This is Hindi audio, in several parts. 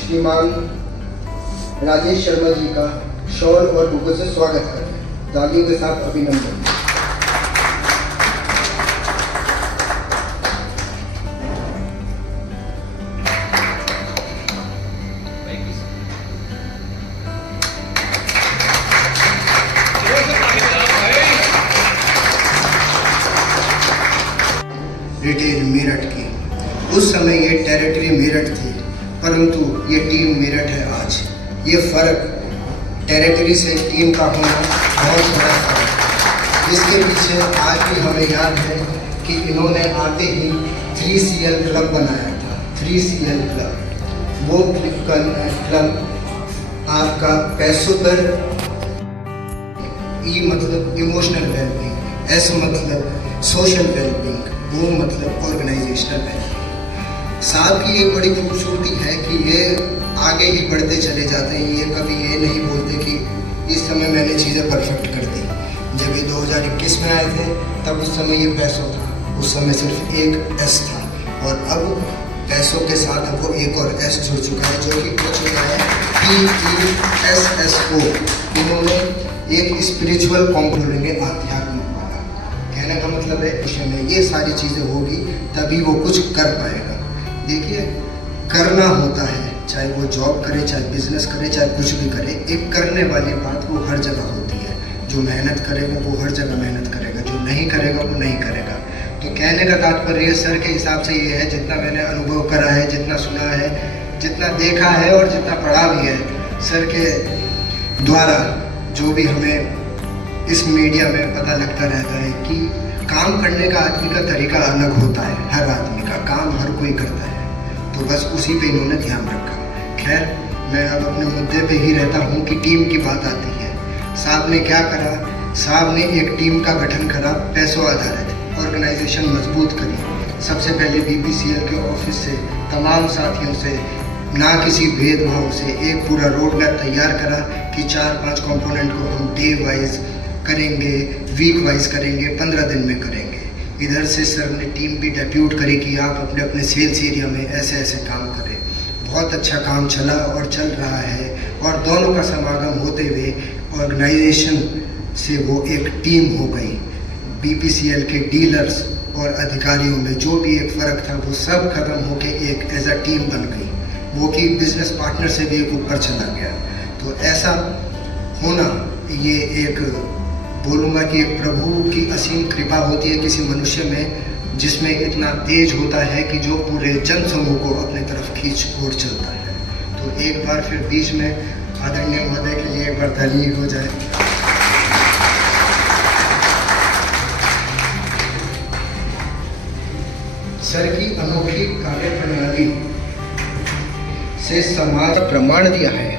श्रीमान राजेश शर्मा जी का शॉल और बुकों से स्वागत करते हैं। तालियों के साथ अभिनंदन। रिटेल मेरठ की, उस समय ये टेरिटरी मेरठ थी, परंतु ये टीम मेरठ है आज। ये फ़र्क टेरिटरी से टीम का होना बहुत बड़ा था। इसके पीछे आज भी हमें याद है कि इन्होंने आते ही 3CL क्लब बनाया था। 3CL क्लब, वो क्लब आपका पैसों पर, ई मतलब इमोशनल वेलबींग, एस मतलब सोशल वेलबींग, वो मतलब ऑर्गेनाइजेशनल वेलबींग। साहब की एक बड़ी खूबसूरती है कि ये आगे ही बढ़ते चले जाते हैं। ये कभी ये नहीं बोलते कि इस समय मैंने चीज़ें परफेक्ट कर दी। जब ये 2021 में आए थे तब उस समय ये पैसों था, उस समय सिर्फ एक एस था, और अब पैसों के साथ अब वो एक और एस जुड़ चुका है, जो कि हो चुका है PESSO। इन्होंने एक स्पिरिचुअल कॉम्पोनेंट, आध्यात्मिक वाला। कहने का मतलब है विषय में ये सारी चीज़ें होगी तभी वो कुछ कर पाएगा। देखिए, करना होता है, चाहे वो जॉब करे, चाहे बिजनेस करे, चाहे कुछ भी करे, एक करने वाली बात वो हर जगह होती है। जो मेहनत करेगा वो हर जगह मेहनत करेगा, जो नहीं करेगा वो नहीं करेगा। तो कहने का तात्पर्य सर के हिसाब से ये है, जितना मैंने अनुभव करा है, जितना सुना है, जितना देखा है और जितना पढ़ा भी है सर के द्वारा, जो भी हमें इस मीडिया में पता लगता रहता है कि काम करने का आदमी का तरीका अलग होता है। हर आदमी का काम हर कोई करता है, तो बस उसी पे इन्होंने ध्यान रखा। खैर, मैं अब अपने मुद्दे पे ही रहता हूँ कि टीम की बात आती है। साहब ने क्या करा? साहब ने एक टीम का गठन करा, पैसों आधारित ऑर्गेनाइजेशन मजबूत करी। सबसे पहले BPCL के ऑफिस से तमाम साथियों से, ना किसी भेदभाव से, एक पूरा रोड मैप तैयार करा कि 4-5 कंपोनेंट को हम डे वाइज करेंगे, वीक वाइज करेंगे, 15 दिन में करेंगे। इधर से सर ने टीम भी डेप्यूट करी कि आप अपने अपने सेल्स एरिया में ऐसे ऐसे काम करें। बहुत अच्छा काम चला और चल रहा है, और दोनों का समागम होते हुए ऑर्गेनाइजेशन से वो एक टीम हो गई। BPCL के डीलर्स और अधिकारियों में जो भी एक फ़र्क था वो सब खत्म होके एक एज अ टीम बन गई। वो कि बिजनेस पार्टनर से भी एक ऊपर चला गया। तो ऐसा होना, ये एक बोलूँगा कि एक प्रभु की असीम कृपा होती है किसी मनुष्य में, जिसमें इतना तेज होता है कि जो पूरे जन समूह को अपने तरफ खींच और चलता है। तो एक बार फिर बीच में आदरणीय महोदय के लिए एक बार ताली हो जाए। सर की अनोखी कार्य प्रणाली से समाज प्रमाण दिया है।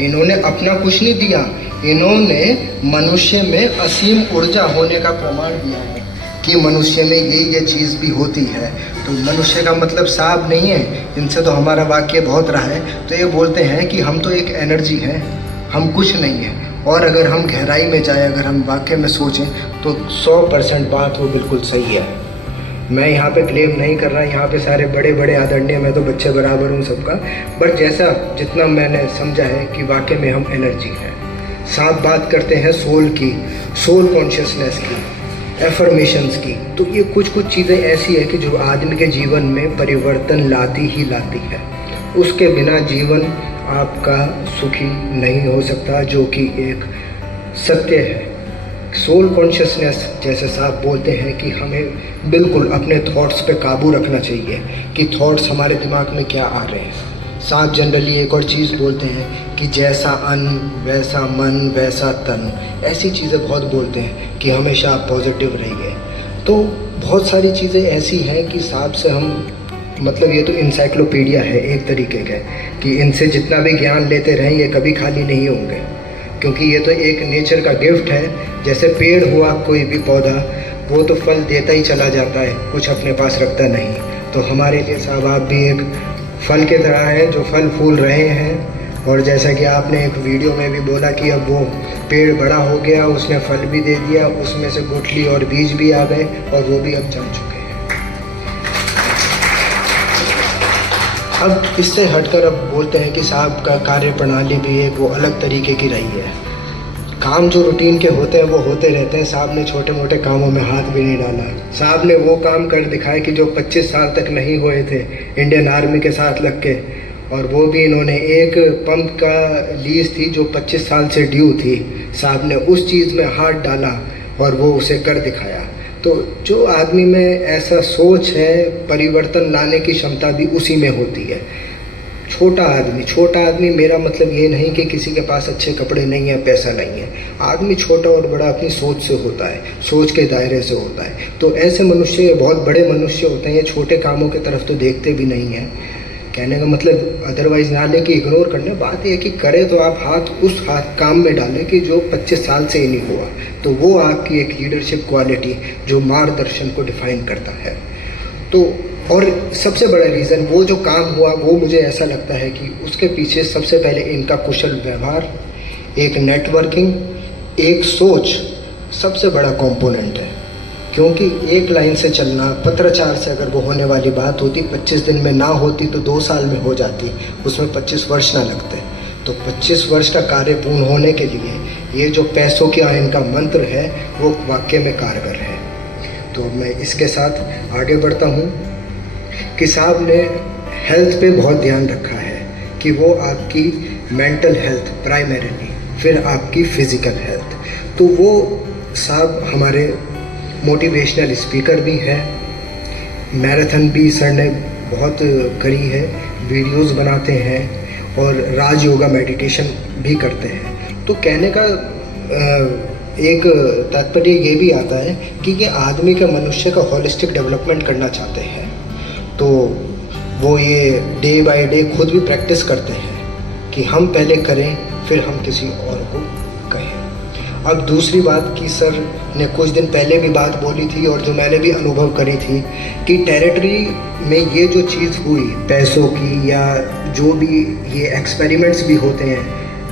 इन्होंने अपना कुछ नहीं दिया, इन्होंने मनुष्य में असीम ऊर्जा होने का प्रमाण दिया है कि मनुष्य में ये चीज़ भी होती है। तो मनुष्य का मतलब साहब नहीं है, इनसे तो हमारा वाक्य बहुत रहा है। तो ये बोलते हैं कि हम तो एक एनर्जी हैं, हम कुछ नहीं है। और अगर हम गहराई में जाए, अगर हम वाक्य में सोचें तो 100% बात वो बिल्कुल सही है। मैं यहाँ पे क्लेम नहीं कर रहा, यहाँ पे सारे बड़े बड़े आदरणीय, मैं तो बच्चे बराबर हूँ सबका, बट जैसा जितना मैंने समझा है कि वाकई में हम एनर्जी हैं। साथ बात करते हैं सोल की, सोल कॉन्शियसनेस की, एफर्मेशंस की। तो ये कुछ चीज़ें ऐसी है कि जो आदमी के जीवन में परिवर्तन लाती ही लाती है। उसके बिना जीवन आपका सुखी नहीं हो सकता, जो कि एक सत्य है। सोल कॉन्शियसनेस, जैसे साहब बोलते हैं कि हमें बिल्कुल अपने थॉट्स पे काबू रखना चाहिए कि थॉट्स हमारे दिमाग में क्या आ रहे हैं। साहब जनरली एक और चीज़ बोलते हैं कि जैसा अन्न वैसा मन वैसा तन, ऐसी चीज़ें बहुत बोलते हैं कि हमेशा आप पॉजिटिव रहिए। तो बहुत सारी चीज़ें ऐसी हैं कि साहब से हम, मतलब ये तो इंसाइक्लोपीडिया है एक तरीके का, कि इनसे जितना भी ज्ञान लेते रहें ये कभी खाली नहीं होंगे, क्योंकि ये तो एक नेचर का गिफ्ट है। जैसे पेड़ हुआ, कोई भी पौधा, वो तो फल देता ही चला जाता है, कुछ अपने पास रखता नहीं। तो हमारे लिए साहब आप भी एक फल के तरह हैं जो फल फूल रहे हैं। और जैसा कि आपने एक वीडियो में भी बोला कि अब वो पेड़ बड़ा हो गया, उसने फल भी दे दिया, उसमें से गुठली और बीज भी आ गए और वो भी अब जम चुके हैं। अब इससे हटकर अब बोलते हैं कि साहब का कार्य प्रणाली भी एक वो अलग तरीके की रही है। काम जो रूटीन के होते हैं वो होते रहते हैं। साहब ने छोटे मोटे कामों में हाथ भी नहीं डाला। साहब ने वो काम कर दिखाए कि जो 25 साल तक नहीं हुए थे इंडियन आर्मी के साथ लग के, और वो भी इन्होंने एक पंप का लीज थी जो 25 साल से ड्यू थी। साहब ने उस चीज़ में हाथ डाला और वो उसे कर दिखाया। तो जो आदमी में ऐसा सोच है, परिवर्तन लाने की क्षमता भी उसी में होती है। छोटा आदमी मेरा मतलब ये नहीं कि किसी के पास अच्छे कपड़े नहीं है, पैसा नहीं है। आदमी छोटा और बड़ा अपनी सोच से होता है, सोच के दायरे से होता है। तो ऐसे मनुष्य बहुत बड़े मनुष्य होते हैं, ये छोटे कामों की तरफ तो देखते भी नहीं हैं। कहने का मतलब अदरवाइज ना ले कि इग्नोर करने, बात यह कि करे तो आप हाथ उस काम में डालें कि जो 25 साल से ही नहीं हुआ। तो वो आपकी एक लीडरशिप क्वालिटी जो मार्गदर्शन को डिफाइन करता है। तो और सबसे बड़ा रीज़न वो जो काम हुआ वो मुझे ऐसा लगता है कि उसके पीछे सबसे पहले इनका कुशल व्यवहार, एक नेटवर्किंग, एक सोच सबसे बड़ा कंपोनेंट है। क्योंकि एक लाइन से चलना, पत्राचार से अगर वो होने वाली बात होती 25 दिन में ना होती तो 2 साल में हो जाती, उसमें 25 वर्ष ना लगते। तो 25 वर्ष का कार्य पूर्ण होने के लिए ये जो पैसों का इनका मंत्र है वो वाकई में कारगर है। तो मैं इसके साथ आगे बढ़ता हूँ कि साहब ने हेल्थ पे बहुत ध्यान रखा है कि वो आपकी मेंटल हेल्थ प्राइमरीली, फिर आपकी फिज़िकल हेल्थ। तो वो साहब हमारे मोटिवेशनल स्पीकर भी है, मैराथन भी सर ने बहुत करी है, वीडियोस बनाते हैं और राज योगा मेडिटेशन भी करते हैं। तो कहने का एक तात्पर्य ये भी आता है कि ये आदमी के मनुष्य का होलिस्टिक डेवलपमेंट करना चाहते हैं। तो वो ये डे बाय डे खुद भी प्रैक्टिस करते हैं कि हम पहले करें फिर हम किसी और को कहें। अब दूसरी बात कि सर ने कुछ दिन पहले भी बात बोली थी और जो मैंने भी अनुभव करी थी कि टेरिटरी में ये जो चीज़ हुई पैसों की या जो भी ये एक्सपेरिमेंट्स भी होते हैं,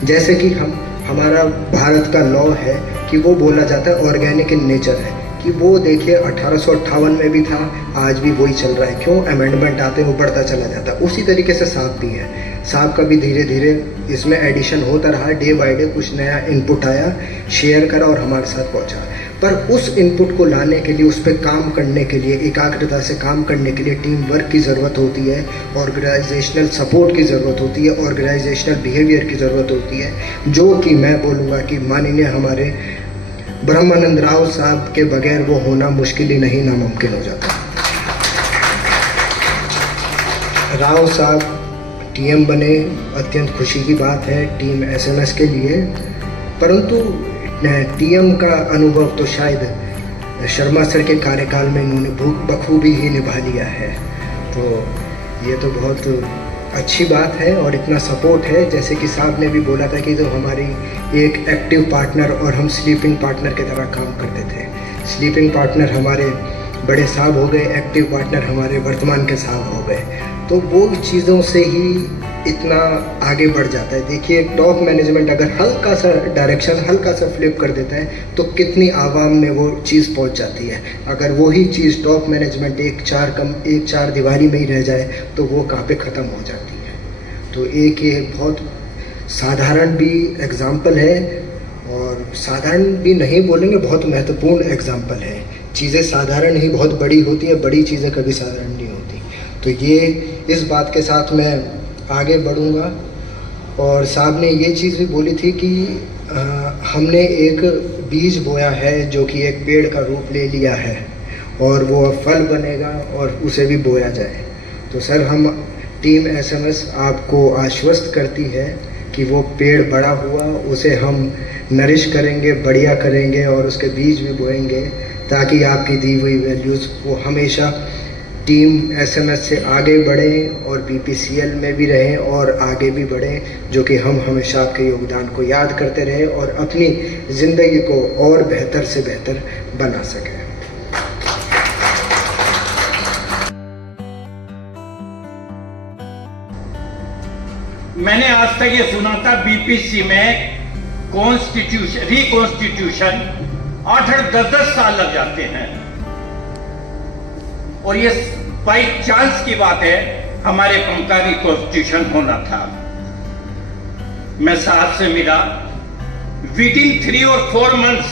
जैसे कि हमारा भारत का लॉ है कि वो बोला जाता है ऑर्गेनिक इन नेचर है, कि वो देखिए 1858 में भी था, आज भी वही चल रहा है। क्यों? अमेंडमेंट आते हैं वो बढ़ता चला जाता है। उसी तरीके से सांप भी है, सांप का भी धीरे धीरे इसमें एडिशन होता रहा, डे बाय डे कुछ नया इनपुट आया, शेयर करा और हमारे साथ पहुंचा। पर उस इनपुट को लाने के लिए, उस पर काम करने के लिए, एकाग्रता से काम करने के लिए टीम वर्क की ज़रूरत होती है, ऑर्गेनाइजेशनल सपोर्ट की ज़रूरत होती है, ऑर्गेनाइजेशनल बिहेवियर की ज़रूरत होती है, जो कि मैं बोलूँगा कि माननीय हमारे ब्रह्मानंद राव साहब के बगैर वो होना मुश्किल ही नहीं, नामुमकिन हो जाता। राव साहब टीएम बने, अत्यंत खुशी की बात है टीम एसएमएस के लिए, परंतु टीएम का अनुभव तो शायद शर्मा सर के कार्यकाल में इन्होंने बखूबी ही निभा लिया है। तो ये तो बहुत अच्छी बात है और इतना सपोर्ट है, जैसे कि साहब ने भी बोला था कि जो हमारी एक एक्टिव पार्टनर और हम स्लीपिंग पार्टनर की तरह काम करते थे। स्लीपिंग पार्टनर हमारे बड़े साहब हो गए, एक्टिव पार्टनर हमारे वर्तमान के साहब हो गए। तो वो चीज़ों से ही इतना आगे बढ़ जाता है। देखिए टॉप मैनेजमेंट अगर हल्का सा डायरेक्शन, हल्का सा फ्लिप कर देता है तो कितनी आवाम में वो चीज़ पहुंच जाती है। अगर वही चीज़ टॉप मैनेजमेंट एक चार दीवारी में ही रह जाए तो वो कहाँ पे ख़त्म हो जाती है। तो एक ये बहुत साधारण भी एग्ज़ाम्पल है, और साधारण भी नहीं बोलेंगे, बहुत महत्वपूर्ण एग्ज़ाम्पल है। चीज़ें साधारण ही बहुत बड़ी होती है, बड़ी चीज़ें कभी साधारण नहीं होती। तो ये इस बात के साथ मैं आगे बढ़ूँगा। और साहब ने ये चीज़ भी बोली थी कि हमने एक बीज बोया है जो कि एक पेड़ का रूप ले लिया है और वो अब फल बनेगा और उसे भी बोया जाए। तो सर हम टीम एसएमएस आपको आश्वस्त करती है कि वो पेड़ बड़ा हुआ, उसे हम नरिश करेंगे, बढ़िया करेंगे और उसके बीज भी बोएंगे ताकि आपकी दी हुई वैल्यूज़ वो हमेशा टीम एसएमएस से आगे बढ़ें और बीपीसीएल में भी रहें और आगे भी बढ़ें, जो कि हम हमेशा आपके योगदान को याद करते रहें और अपनी ज़िंदगी को और बेहतर से बेहतर बना सकें। मैंने आज तक ये सुना था बीपीसी में रिकॉन्स्टिट्यूशन 8-8, 10-10 साल लग जाते हैं, और ये बाई चांस की बात है हमारे पंप का रिकॉन्स्टिट्यूशन होना था। मैं साहब से मिला, विद इन 3 और 4 मंथ्स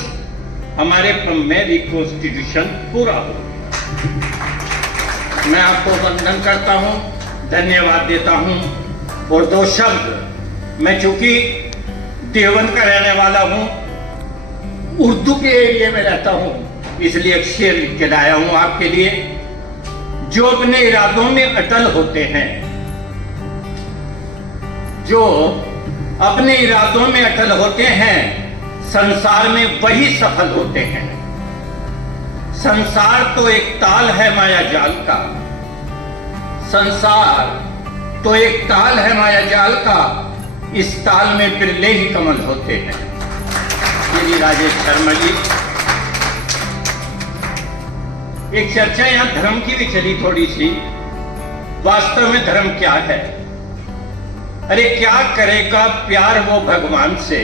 हमारे पंप में रिकॉन्स्टिट्यूशन पूरा हो गया। मैं आपको वंदन करता हूं, धन्यवाद देता हूं। और 2 शब्द, मैं चूंकि देवबंद का रहने वाला हूं, उर्दू के एरिया में रहता हूं, इसलिए एक शेर लिख के लाया हूं आपके लिए। जो अपने इरादों में अटल होते हैं, जो अपने इरादों में अटल होते हैं, संसार में वही सफल होते हैं। संसार तो एक ताल है माया जाल का, संसार तो एक ताल है माया जाल का, इस ताल में बिरले ही कमल होते हैं। श्री राजेश शर्मा जी, एक चर्चा यहां धर्म की भी चली थोड़ी सी। वास्तव में धर्म क्या है? अरे क्या करेगा प्यार वो भगवान से,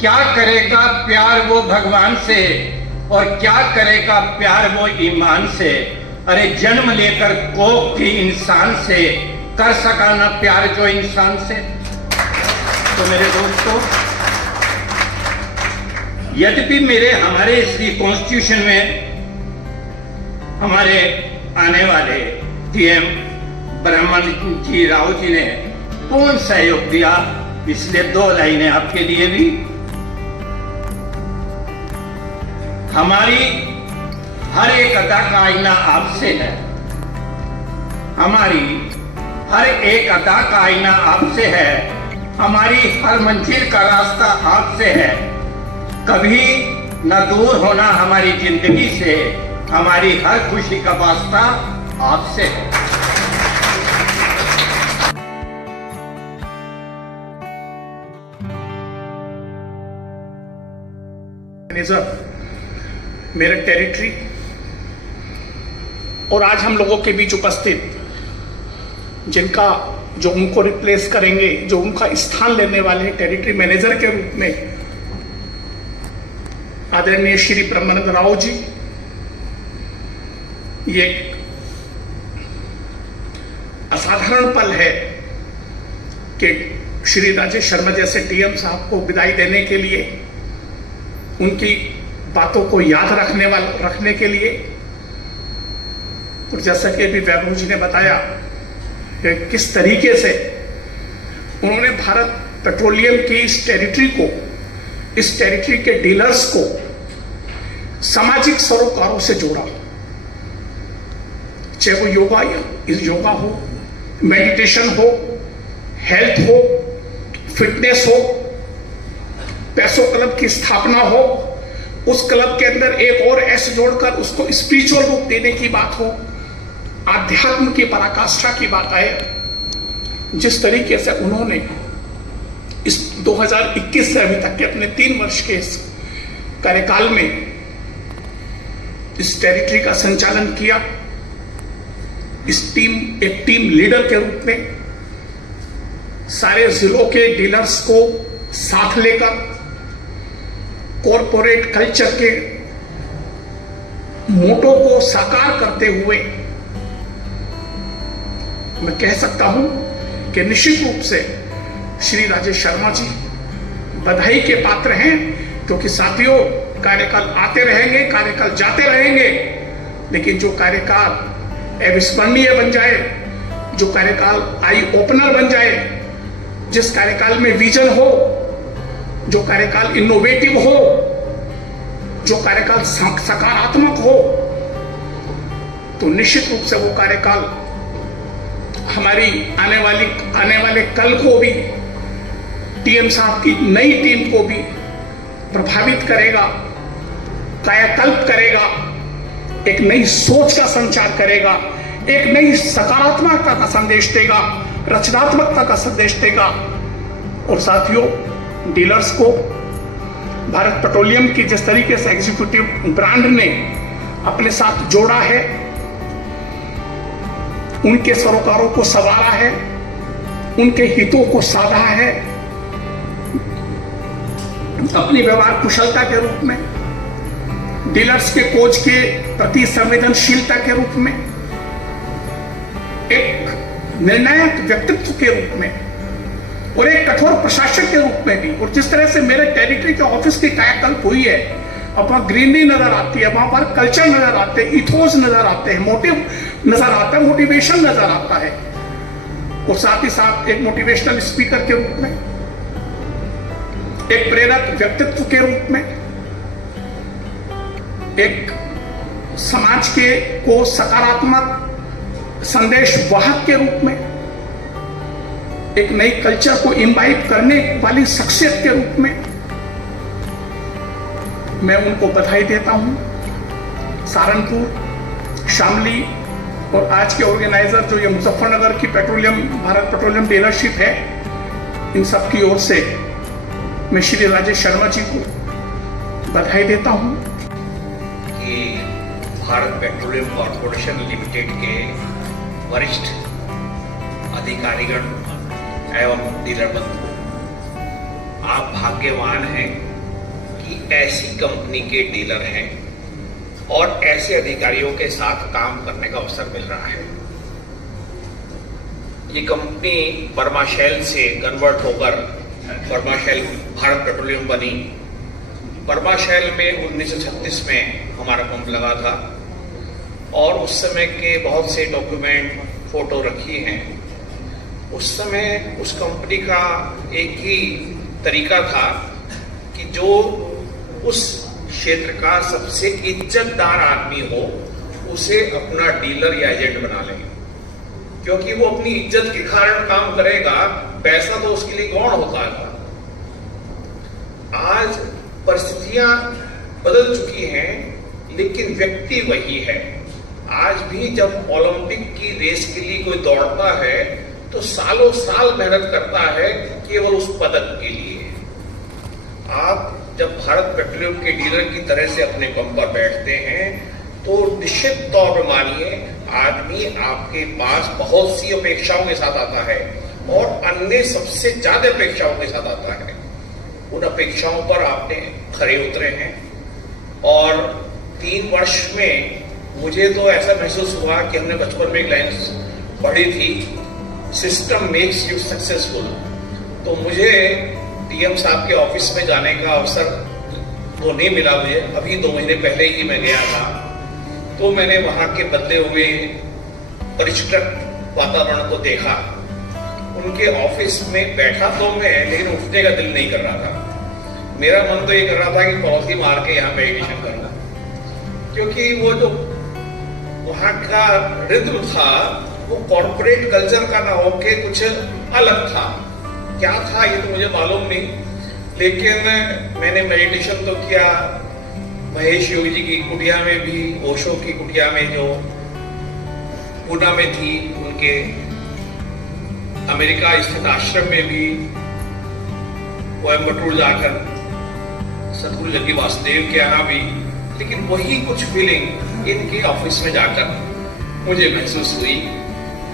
क्या करेगा प्यार वो भगवान से, और क्या करेगा प्यार वो ईमान से। अरे जन्म लेकर कोख की इंसान से, कर सका ना प्यार जो इंसान से। तो मेरे दोस्तों, यद्यपि हमारे इस कॉन्स्टिट्यूशन में हमारे आने वाले DM ब्रह्मन जी राव जी ने पूर्ण सहयोग दिया, इसलिए 2 लाइनें आपके लिए भी। हमारी हर एक अदा का आईना आपसे है, हमारी हर एक अदा का आईना आपसे है, हमारी हर मंजिल का रास्ता आपसे है। कभी न दूर होना हमारी जिंदगी से, हमारी हर खुशी का वास्ता आपसे है। मेरे टेरिटरी और आज हम लोगों के बीच उपस्थित जिनका जो उनको रिप्लेस करेंगे, जो उनका स्थान लेने वाले टेरिटरी मैनेजर के रूप में आदरणीय श्री ब्रह्मानंद राव जी, ये एक असाधारण पल है कि श्री राजेश शर्मा जैसे TM साहब को विदाई देने के लिए, उनकी बातों को याद रखने के लिए, और जैसा कि अभी वैभव जी ने बताया कि किस तरीके से उन्होंने भारत पेट्रोलियम की इस टेरिटरी को, इस टेरिटरी के डीलर्स को सामाजिक सरोकारों से जोड़ा, चाहे वो योगा हो, मेडिटेशन हो, हेल्थ हो, फिटनेस हो, पैसो क्लब की स्थापना हो, उस क्लब के अंदर एक और एस जोड़कर उसको स्पिरिचुअल रूप देने की बात हो, आध्यात्म की पराकाष्ठा की बात आए। जिस तरीके से उन्होंने इस 2021 से अभी तक के अपने 3 वर्ष के इस कार्यकाल में इस टेरिटरी का संचालन किया, एक टीम लीडर के रूप में सारे जिलों के डीलर्स को साथ लेकर कॉरपोरेट कल्चर के मोटो को साकार करते हुए मैं कह सकता हूं कि निश्चित रूप से श्री राजेश शर्मा जी बधाई के पात्र हैं, क्योंकि साथियों कार्यकाल आते रहेंगे, कार्यकाल जाते रहेंगे, लेकिन जो कार्यकाल अविस्मरणीय बन जाए, जो कार्यकाल आई ओपनर बन जाए, जिस कार्यकाल में विजन हो, जो कार्यकाल इनोवेटिव हो, जो कार्यकाल सकारात्मक हो, तो निश्चित रूप से वो कार्यकाल हमारी आने वाले कल को भी TM साहब की नई टीम को भी प्रभावित करेगा, कायाकल्प करेगा, एक नई सोच का संचार करेगा, एक नई सकारात्मकता का संदेश देगा, रचनात्मकता का संदेश देगा। और साथियों, डीलर्स को भारत पेट्रोलियम की जिस तरीके से एग्जीक्यूटिव ब्रांड ने अपने साथ जोड़ा है, उनके सरोकारों को संवारा है, उनके हितों को साधा है, अपनी व्यवहार कुशलता के रूप में, डीलर्स के कोच के प्रति संवेदनशीलता के रूप में, एक निर्णायक व्यक्तित्व के रूप में और एक कठोर प्रशासक के रूप में भी, और जिस तरह से मेरे टेरिटरी के ऑफिस की कायाकल्प हुई है, अब वहां ग्रीनरी नजर आती है, वहां पर कल्चर नजर आते हैं, इथोस नजर आते हैं, मोटिव नजर आता है, मोटिवेशन नजर आता है, और साथ ही साथ एक मोटिवेशनल स्पीकर के रूप में, एक प्रेरक व्यक्तित्व के रूप में, एक समाज के को सकारात्मक संदेश वाहक के रूप में, एक नई कल्चर को इम्बाइब करने वाली शख्सियत के रूप में मैं उनको बधाई देता हूं। सारनपुर, शामली और आज के ऑर्गेनाइजर जो ये मुजफ्फरनगर की भारत पेट्रोलियम डीलरशिप है, इन सब की ओर से मैं श्री राजेश शर्मा जी को बधाई देता हूं कि भारत पेट्रोलियम कॉर्पोरेशन लिमिटेड के वरिष्ठ अधिकारीगण एवं डीलर बंधु, आप भाग्यवान हैं कि ऐसी कंपनी के डीलर हैं और ऐसे अधिकारियों के साथ काम करने का अवसर मिल रहा है। ये कंपनी बर्मा शेल से कन्वर्ट होकर बर्मा शेल भारत पेट्रोलियम बनी। बर्मा शेल में 1936 में हमारा पंप लगा था और उस समय के बहुत से डॉक्यूमेंट, फोटो रखी हैं। उस समय उस कंपनी का एक ही तरीका था कि जो उस क्षेत्र का सबसे इज्जतदार आदमी हो उसे अपना डीलर या एजेंट बना लें, क्योंकि वो अपनी इज्जत के कारण काम करेगा, पैसा तो उसके लिए गौण होता है। आज परिस्थितियां बदल चुकी हैं, लेकिन व्यक्ति वही है। आज भी जब ओलंपिक की रेस के लिए कोई दौड़ता है तो सालों साल मेहनत करता है केवल उस पदक के लिए। आप जब भारत पेट्रोलियम के डीलर की तरह से अपने पंप पर बैठते हैं तो निश्चित तौर पर मानिए आदमी आपके पास बहुत सी अपेक्षाओं के साथ आता है और अन्य सबसे ज्यादा अपेक्षाओं के साथ आता है। उन अपेक्षाओं पर आपने खरे उतरे हैं और 3 वर्ष में मुझे तो ऐसा महसूस हुआ कि हमने बचपन में एक लाइन पढ़ी थी, सिस्टम मेक्स यू सक्सेसफुल। तो मुझे डीएम साहब के ऑफिस में जाने का अवसर तो नहीं मिला मुझे, अभी 2 महीने पहले ही मैं गया था। तो मैंने वहां के बदले हुए परिष्कृत वातावरण को देखा। उनके ऑफिस में बैठा तो मैं, लेकिन उठने का दिल नहीं कर रहा था। मेरा मन तो ये कर रहा था कि पड़ोसी मार के यहाँ मेडिटेशन करूँ, क्योंकि वो जो वहां का रिद्म था वो कॉर्पोरेट कल्चर का ना होके कुछ अलग था। क्या था ये तो मुझे मालूम नहीं, लेकिन मैंने मेडिटेशन तो किया। महेश योगी जी की कुटिया में भी, ओशो की कुटिया में जो पूना में थी, उनके अमेरिका स्थित आश्रम में भी, कोयम्बटूर जाकर सतगुरु जग्गी वासुदेव के यहाँ भी, लेकिन वही कुछ फीलिंग इनके ऑफिस में जाकर मुझे महसूस हुई।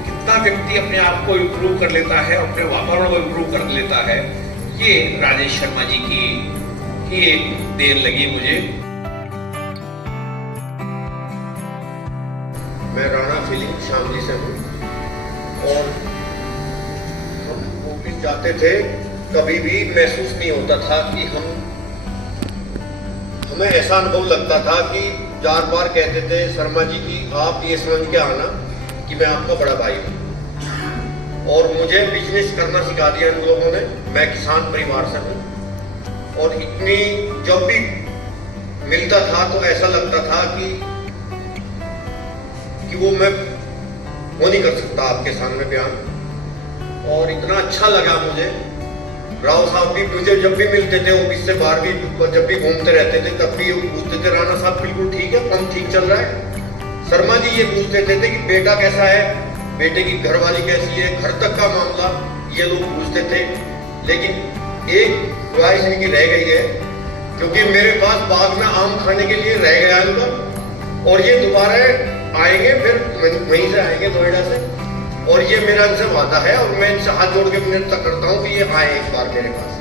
कितना व्यक्ति अपने आप को इम्प्रूव कर लेता है, अपने वातावरण को इम्प्रूव कर लेता है, ये राजेश शर्मा जी की एक देन लगी मुझे। मैं राणा फीलिंग शामली से हूँ और हम ऑफिस जाते थे, कभी भी महसूस नहीं होता था कि हमें ऐसा अनुभव लगता था कि 4 बार कहते थे शर्मा जी की आप ये समझ के आना कि मैं आपका बड़ा भाई हूँ। और मुझे बिजनेस करना सिखा दिया इन लोगों ने। मैं किसान परिवार से हूँ और इतनी जब भी मिलता था तो ऐसा लगता था कि वो मैं वो नहीं कर सकता आपके सामने बयान। और इतना अच्छा लगा मुझे। राव साहब भी मुझे जब भी मिलते थे ऑफिस से बाहर भी, जब भी घूमते रहते थे तब भी पूछते थे राणा साहब बिल्कुल ठीक है, पंप ठीक चल रहा है। शर्मा जी ये पूछते थे कि बेटा कैसा है, बेटे की घरवाली कैसी है, घर तक का मामला ये लोग पूछते थे। लेकिन एक ख्वाहिश इनकी रह गई है, क्योंकि मेरे पास बाग में आम खाने के लिए रह गया इनका, और ये दोबारा आएंगे, फिर वहीं से आएंगे नोएडा से, और ये मेरा इनसे वादा है और मैं इनसे हाथ जोड़ के विनती करता हूँ कि ये आए एक बार मेरे पास।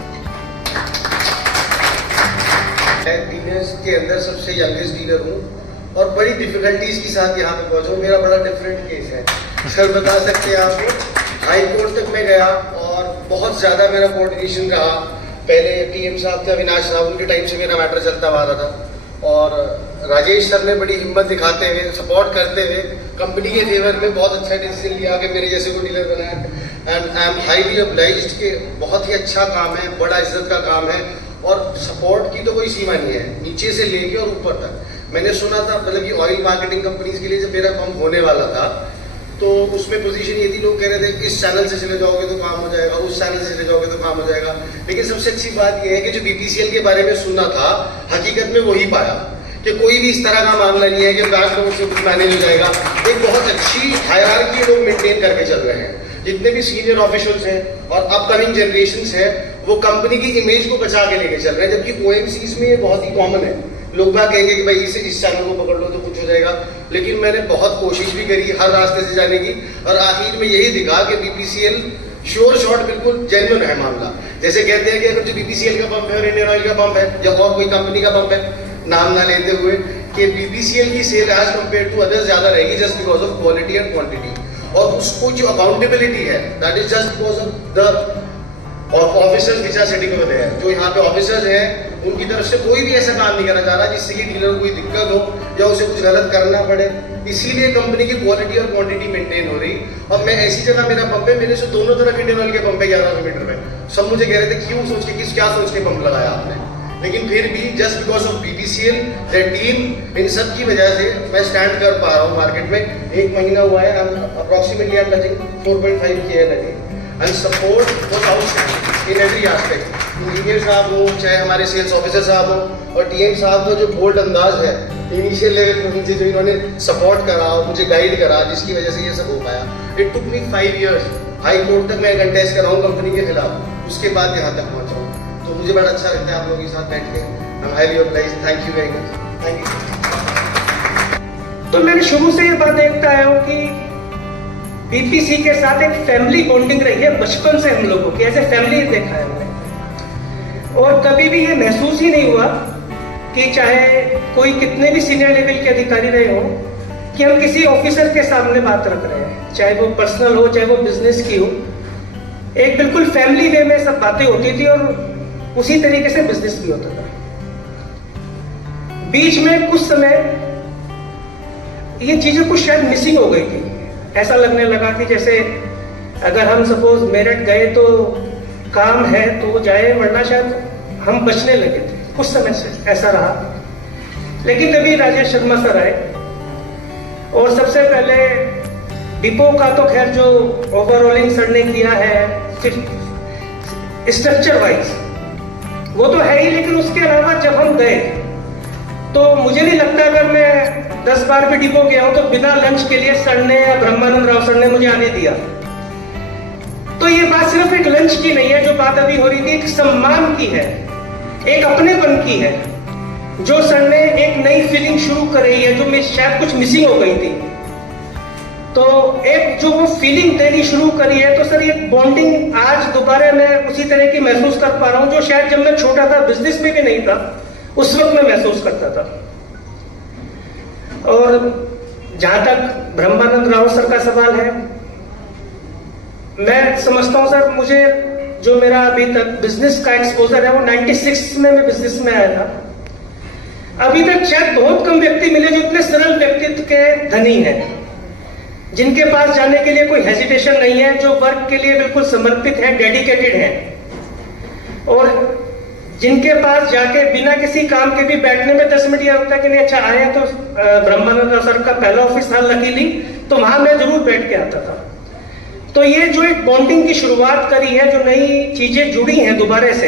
मैं डीलर्स के अंदर सबसे यंगेस्ट डीलर हूँ और बड़ी डिफिकल्टीज के साथ यहाँ पे पहुंचा हूँ। मेरा बड़ा डिफरेंट केस है सर, बता सकते हैं आपको। हाई कोर्ट तक मैं गया और बहुत ज़्यादा मेरा कोऑर्डिनेशन रहा। पहले टीएम साहब थे, अविनाश साहब, उनके टाइम से मेरा मैटर चलता आ रहा था, और राजेश सर ने बड़ी हिम्मत दिखाते हुए, सपोर्ट करते हुए कंपनी के फेवर में बहुत अच्छा डिसीजन लिया कि मेरे जैसे को डीलर बनाया। And I am highly obliged कि बहुत ही अच्छा काम है, बड़ा इज्जत का काम है, और सपोर्ट की तो कोई सीमा नहीं है, नीचे से लेके और ऊपर तक। मैंने सुना था मतलब कि ऑयल मार्केटिंग कंपनीज के लिए जब मेरा पंप होने वाला था तो उसमें पोजीशन ये थी, लोग कह रहे थे इस चैनल से चले जाओगे तो काम हो जाएगा, उस चैनल से चले जाओगे तो काम हो जाएगा। लेकिन सबसे अच्छी बात यह है कि जो बीपीसीएल के बारे में सुना था, हकीकत में वही पाया कि कोई भी इस तरह का मामला नहीं है कि बैंक लोगों से कुछ मैनेज हो जाएगा। एक बहुत अच्छी हायरार्की लोग मेंटेन करके चल रहे हैं। जितने भी सीनियर ऑफिशियल्स हैं और अपकमिंग जनरेशंस हैं, वो कंपनी की इमेज को बचा के लेके चल रहे हैं, जबकि ओएमसीज में ये बहुत ही कॉमन है। लोग बात कहेंगे कि भाई इस चैनल को पकड़ लो तो कुछ हो जाएगा, लेकिन मैंने बहुत कोशिश भी करी हर रास्ते से जाने की, और आखिर में यही दिखा कि बीपीसीएल श्योर शॉट बिल्कुल जेन्युइन है मामला। जैसे कहते हैं कि अगर जो बीपीसीएल का पंप है और इंडियन ऑयल का पंप है या और कोई कंपनी का पंप है, नाम ना लेते हुए, कि बीपीसीएल की sale as compare to others ज्यादा रहेगी just because of quality and quantity. और उसको जो अकाउंटेबिलिटी है that is just because of the officers which are sitting over there. जो यहाँ पे ऑफिसर्स हैं उनकी तरफ से कोई भी ऐसा काम नहीं करना चाह रहा जिससे कि डीलर को कोई दिक्कत हो या उसे कुछ गलत करना पड़े। इसीलिए कंपनी की क्वालिटी और क्वांटिटी मेंटेन हो रही। और मैं ऐसी जगह मेरा पंप है, मेरे से दोनों तरफ इंडियन ऑयल के पंप है 1100 मीटर में। सब मुझे कह रहे थे क्यों सोच के, क्या सोच के पंप लगाया आपने, लेकिन फिर भी just because of BPCL the team, इन सब की वजह से मैं स्टैंड कर पा रहा हूँ मार्केट में। 1 महीना हुआ है, अप्रॉक्सीमेटली आई एम टचिंग 4.5 के लगे, and support was outstanding in every aspect. Engineer साहब हो, चाहे हमारे सेल्स ऑफिसर साहब हो, और टीएम साहब का जो बोल्ड अंदाज है इनिशियल लेवल पर मुझे जो इन्होंने सपोर्ट करा और मुझे गाइड करा, जिसकी वजह से ये सब हो पाया। It took me 5 years, high court तक मैं कंटेस्ट कर रहा हूँ कंपनी के खिलाफ, उसके बाद यहाँ तक पहुँचा हूँ। तो मुझे बड़ा अच्छा लगता है आप लोगों के साथ बैठ के। I am highly obliged, thank you very much, thank you. तो मैंने शुरू से ये बात देखता आया हूँ कि बीपीसी के साथ एक फैमिली बॉन्डिंग रही है बचपन से हम लोगों की, ऐसे फैमिली देखा है हमने, और कभी भी ये महसूस ही नहीं हुआ कि चाहे कोई कितने भी सीनियर लेवल के अधिकारी रहे हो कि हम किसी ऑफिसर के सामने बात रख रहे हैं, चाहे वो पर्सनल हो चाहे वो बिजनेस की हो। एक बिल्कुल फैमिली वे में सब बातें होती थी और उसी तरीके से बिजनेस भी होता था। बीच में कुछ समय ये चीजें कुछ शायद मिसिंग हो गई थी। ऐसा लगने लगा कि जैसे अगर हम सपोज मेरठ गए तो काम है तो जाए, वरना शायद हम बचने लगे थे। कुछ समय से ऐसा रहा, लेकिन तभी राजेश शर्मा सर आए और सबसे पहले डिपो का तो खैर जो ओवरऑलिंग सर ने किया है सिर्फ स्ट्रक्चर वाइज वो तो है ही, लेकिन उसके अलावा जब हम गए तो मुझे नहीं लगता अगर मैं 10 बार भी डिपो गया हूं तो बिना लंच के लिए सर ने या ब्रह्मानंद राव सर ने मुझे आने दिया। तो ये बात सिर्फ एक लंच की नहीं है, जो बात अभी हो रही थी एक सम्मान की है, एक अपनेपन की है, जो सर ने एक नई फीलिंग शुरू कर रही है, जो शायद कुछ मिसिंग हो गई थी। तो एक जो वो फीलिंग देनी शुरू करी है, तो सर ये बॉन्डिंग आज दोबारा मैं उसी तरह की महसूस कर पा रहा हूं जो शायद जब मैं छोटा था बिजनेस में भी नहीं था उस वक्त मैं महसूस करता था। और जहां तक ब्रह्मानंद राव सर का सवाल है, मैं समझता हूं सर मुझे जो मेरा अभी तक बिजनेस का एक्सपोजर है वो 96 में मैं बिजनेस में आया था। अभी तक शायद बहुत कम व्यक्ति मिले जो इतने सरल व्यक्तित्व के धनी हैं, जिनके पास जाने के लिए कोई हेजिटेशन नहीं है, जो वर्क के लिए बिल्कुल समर्पित है, डेडिकेटेड है, और जिनके पास जाके बिना किसी काम के भी बैठने में 10 मिनट यह होता है कि नहीं अच्छा आए तो ब्रह्मानंद सर का पहला ऑफिस था लकीली, तो वहां मैं जरूर बैठ के आता था। तो ये जो एक बॉन्डिंग की शुरुआत करी है, जो नई चीजें जुड़ी हैं दोबारा से,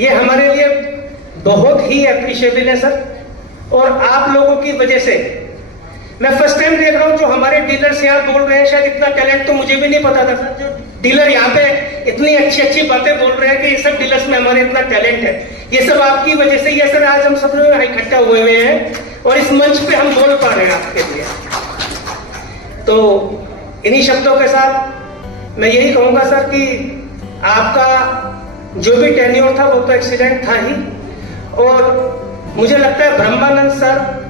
ये हमारे लिए बहुत ही अप्रिशिएबल है सर। और आप लोगों की वजह से मैं फर्स्ट टाइम देख रहा हूं जो हमारे डीलर्स यहाँ बोल रहे हैं, शायद इतना टैलेंट तो मुझे भी नहीं पता था सर। जो डीलर यहाँ पे इतनी अच्छी अच्छी बातें बोल रहे हैं कि ये सब डीलर्स में हमारे इतना टैलेंट है, ये सब आपकी वजह से। ये सर आज हम सब लोग इकट्ठा हुए हैं और इस मंच पे हम बोल पा रहे हैं आपके लिए। तो इन्हीं शब्दों के साथ मैं यही कहूंगा सर कि आपका जो भी टेन्योर था वो तो एक्सीलेंट था ही, और मुझे लगता है ब्रह्मानंद सर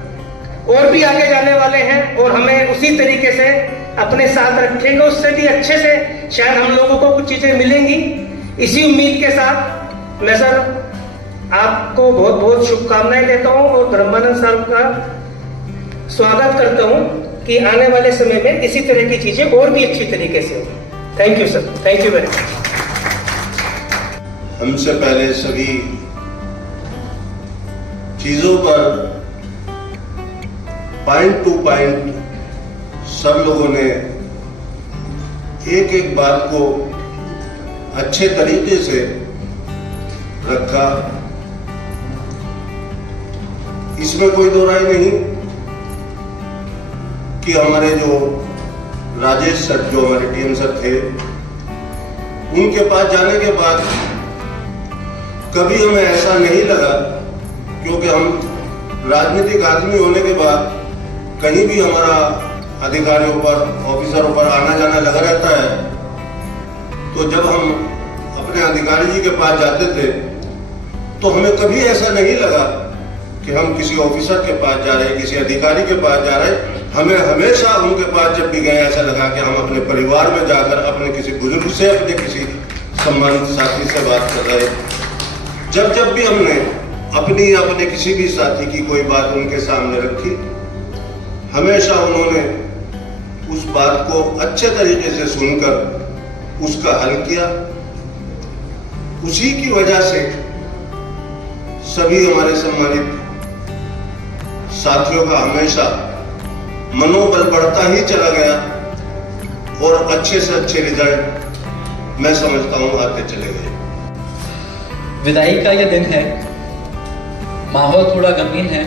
और भी आगे जाने वाले हैं और हमें उसी तरीके से अपने साथ रखेंगे, उससे भी अच्छे से शायद हम लोगों को कुछ चीजें मिलेंगी। इसी उम्मीद के साथ मैं सर आपको बहुत बहुत शुभकामनाएं देता हूं और ब्रह्मानंद साहब का स्वागत करता हूं कि आने वाले समय में इसी तरह की चीजें और भी अच्छी तरीके से हो। Thank you sir, thank you very much. हमसे पहले सभी चीजों पर पॉइंट टू पॉइंट सब लोगों ने एक एक बात को अच्छे तरीके से रखा। इसमें कोई दो राय नहीं कि हमारे जो राजेश सर, जो हमारे टीएम सर थे, उनके पास जाने के बाद कभी हमें ऐसा नहीं लगा, क्योंकि हम राजनीतिक आदमी होने के बाद कहीं भी हमारा अधिकारियों पर, ऑफिसरों पर आना जाना लगा रहता है, तो जब हम अपने अधिकारी जी के पास जाते थे तो हमें कभी ऐसा नहीं लगा कि हम किसी ऑफिसर के पास जा रहे, किसी अधिकारी के पास जा रहे। हमें हमेशा उनके पास जब भी गए ऐसा लगा कि हम अपने परिवार में जाकर अपने किसी बुजुर्ग से, अपने किसी सम्मानित साथी से बात कर रहे। जब भी हमने अपने किसी भी साथी की कोई बात उनके सामने रखी, हमेशा उन्होंने उस बात को अच्छे तरीके से सुनकर उसका हल किया। उसी की वजह से सभी हमारे सम्मानित साथियों का हमेशा मनोबल बढ़ता ही चला गया और अच्छे से अच्छे रिजल्ट मैं समझता हूं आते चले गए। विदाई का ये दिन है, माहौल थोड़ा गमगीन है,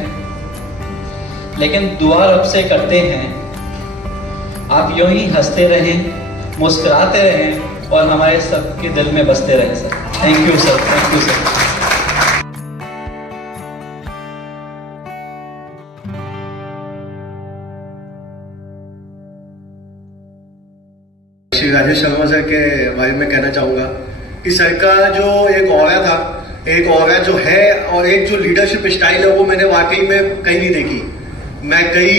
लेकिन दुआ रब से करते हैं आप यूं ही हंसते रहें, मुस्कुराते रहें और हमारे सबके दिल में बसते रहें sir. Thank you sir, thank you sir. Shri Rajesh Sharma sir के बारे में कहना चाहूँगा कि सर का जो एक ऑरा था, एक ऑरा जो है और एक जो लीडरशिप स्टाइल है, वो मैंने वाकई में कहीं नहीं देखी। मैं कई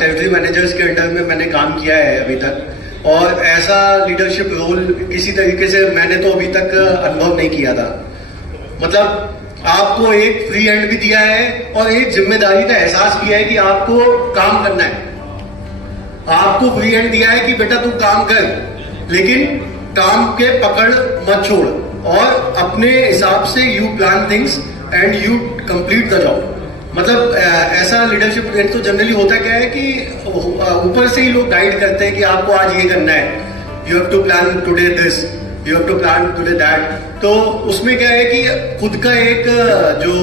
टेरिटरी मैनेजर्स के अंडर में मैंने काम किया है अभी तक, और ऐसा लीडरशिप रोल किसी तरीके से मैंने तो अभी तक अनुभव नहीं किया था। मतलब आपको एक फ्री हैंड भी दिया है और एक जिम्मेदारी का एहसास भी है कि आपको काम करना है। आपको फ्री हैंड दिया है कि बेटा तू काम कर, लेकिन काम के पकड़ मत छोड़ और अपने हिसाब से you plan things and you complete the job. मतलब ऐसा लीडरशिप तो जनरली होता क्या है कि ऊपर से ही लोग गाइड करते हैं कि आपको आज ये करना है, you have to plan today this, you have to plan today that. तो उसमें क्या है कि खुद का एक जो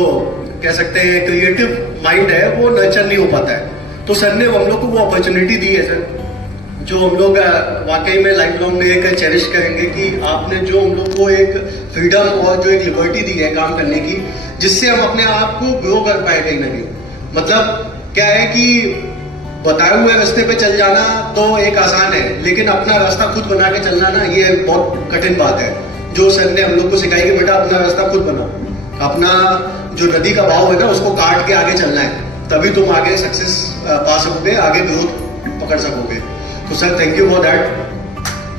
कह सकते हैं क्रिएटिव माइंड है वो नर्चर नहीं हो पाता है। तो सर ने हम लोग को वो अपॉर्चुनिटी दी है सर, जो हम लोग वाकई में लाइफ लॉन्ग में एक चेरिश करेंगे कि आपने जो हम लोग को एक फ्रीडम और जो एक लिबर्टी दी है काम करने की, जिससे हम अपने आप को ग्रो कर पाए कहीं ना कहीं। मतलब क्या है कि बताए हुए रास्ते पे चल जाना तो एक आसान है, लेकिन अपना रास्ता खुद बना के चलना ना, ये बहुत कठिन बात है। जो सर ने हम लोग को सिखाई कि बेटा अपना रास्ता खुद बनाओ, अपना जो नदी का बहाव है ना उसको काट के आगे चलना है, तभी तुम आगे सक्सेस पा सकोगे, आगे ग्रोथ पकड़ सकोगे। तो sir thank you for that,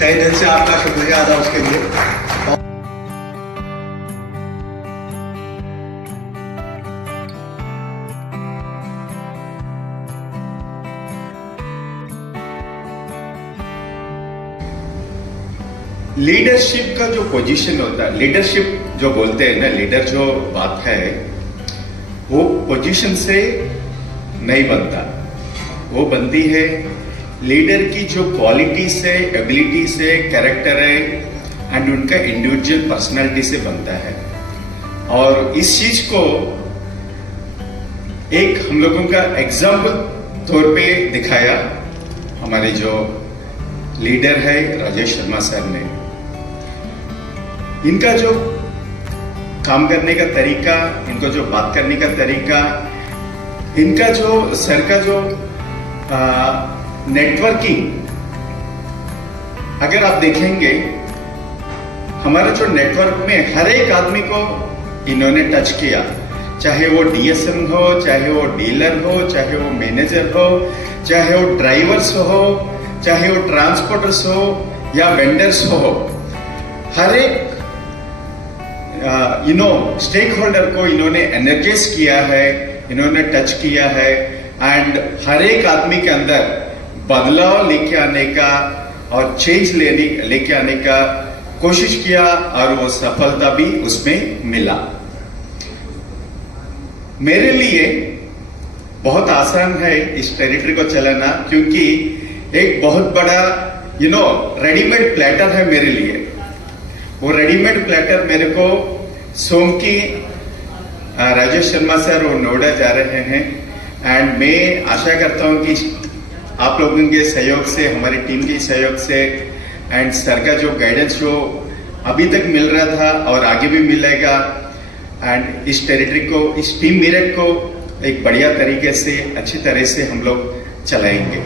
तहे दिल से आपका शुक्रिया अदा उसके लिए। लीडरशिप का जो पोजीशन होता है, लीडरशिप जो बोलते हैं ना, लीडर जो बात है वो पोजीशन से नहीं बनता, वो बनती है लीडर की जो क्वालिटी से, एबिलिटी से, कैरेक्टर है एंड उनका इंडिविजुअल पर्सनालिटी से बनता है। और इस चीज को एक हम लोगों का एग्जाम्पल तौर पे दिखाया हमारे जो लीडर है राजेश शर्मा सर ने। इनका जो काम करने का तरीका, इनको जो बात करने का तरीका, इनका जो सर का जो नेटवर्किंग, अगर आप देखेंगे हमारा जो नेटवर्क में हर एक आदमी को इन्होंने टच किया। चाहे वो डीएसएम हो, चाहे वो डीलर हो, चाहे वो मैनेजर हो, चाहे वो ड्राइवर्स हो, चाहे वो ट्रांसपोर्टर्स हो या वेंडर्स हो, हर एक स्टेक होल्डर को इन्होंने एनर्जाइज किया है, इन्होंने टच किया है एंड हर एक आदमी के अंदर बदलाव लेके आने का और चेंज लेके आने का कोशिश किया और वो सफलता भी उसमें मिला। मेरे लिए बहुत आसान है इस टेरिटरी को चलाना, क्योंकि एक बहुत बड़ा रेडीमेड प्लेटर है मेरे लिए। वो रेडीमेड प्लेटर मेरे को सोमकी राजेश शर्मा सर वो नोएडा जा रहे हैं एंड मैं आशा करता हूं कि आप लोगों के सहयोग से, हमारी टीम के सहयोग से एंड सर का जो गाइडेंस जो अभी तक मिल रहा था और आगे भी मिलेगा एंड इस टेरिटरी को, इस टीम मीरठ को एक बढ़िया तरीके से, अच्छी तरह से हम लोग चलाएंगे।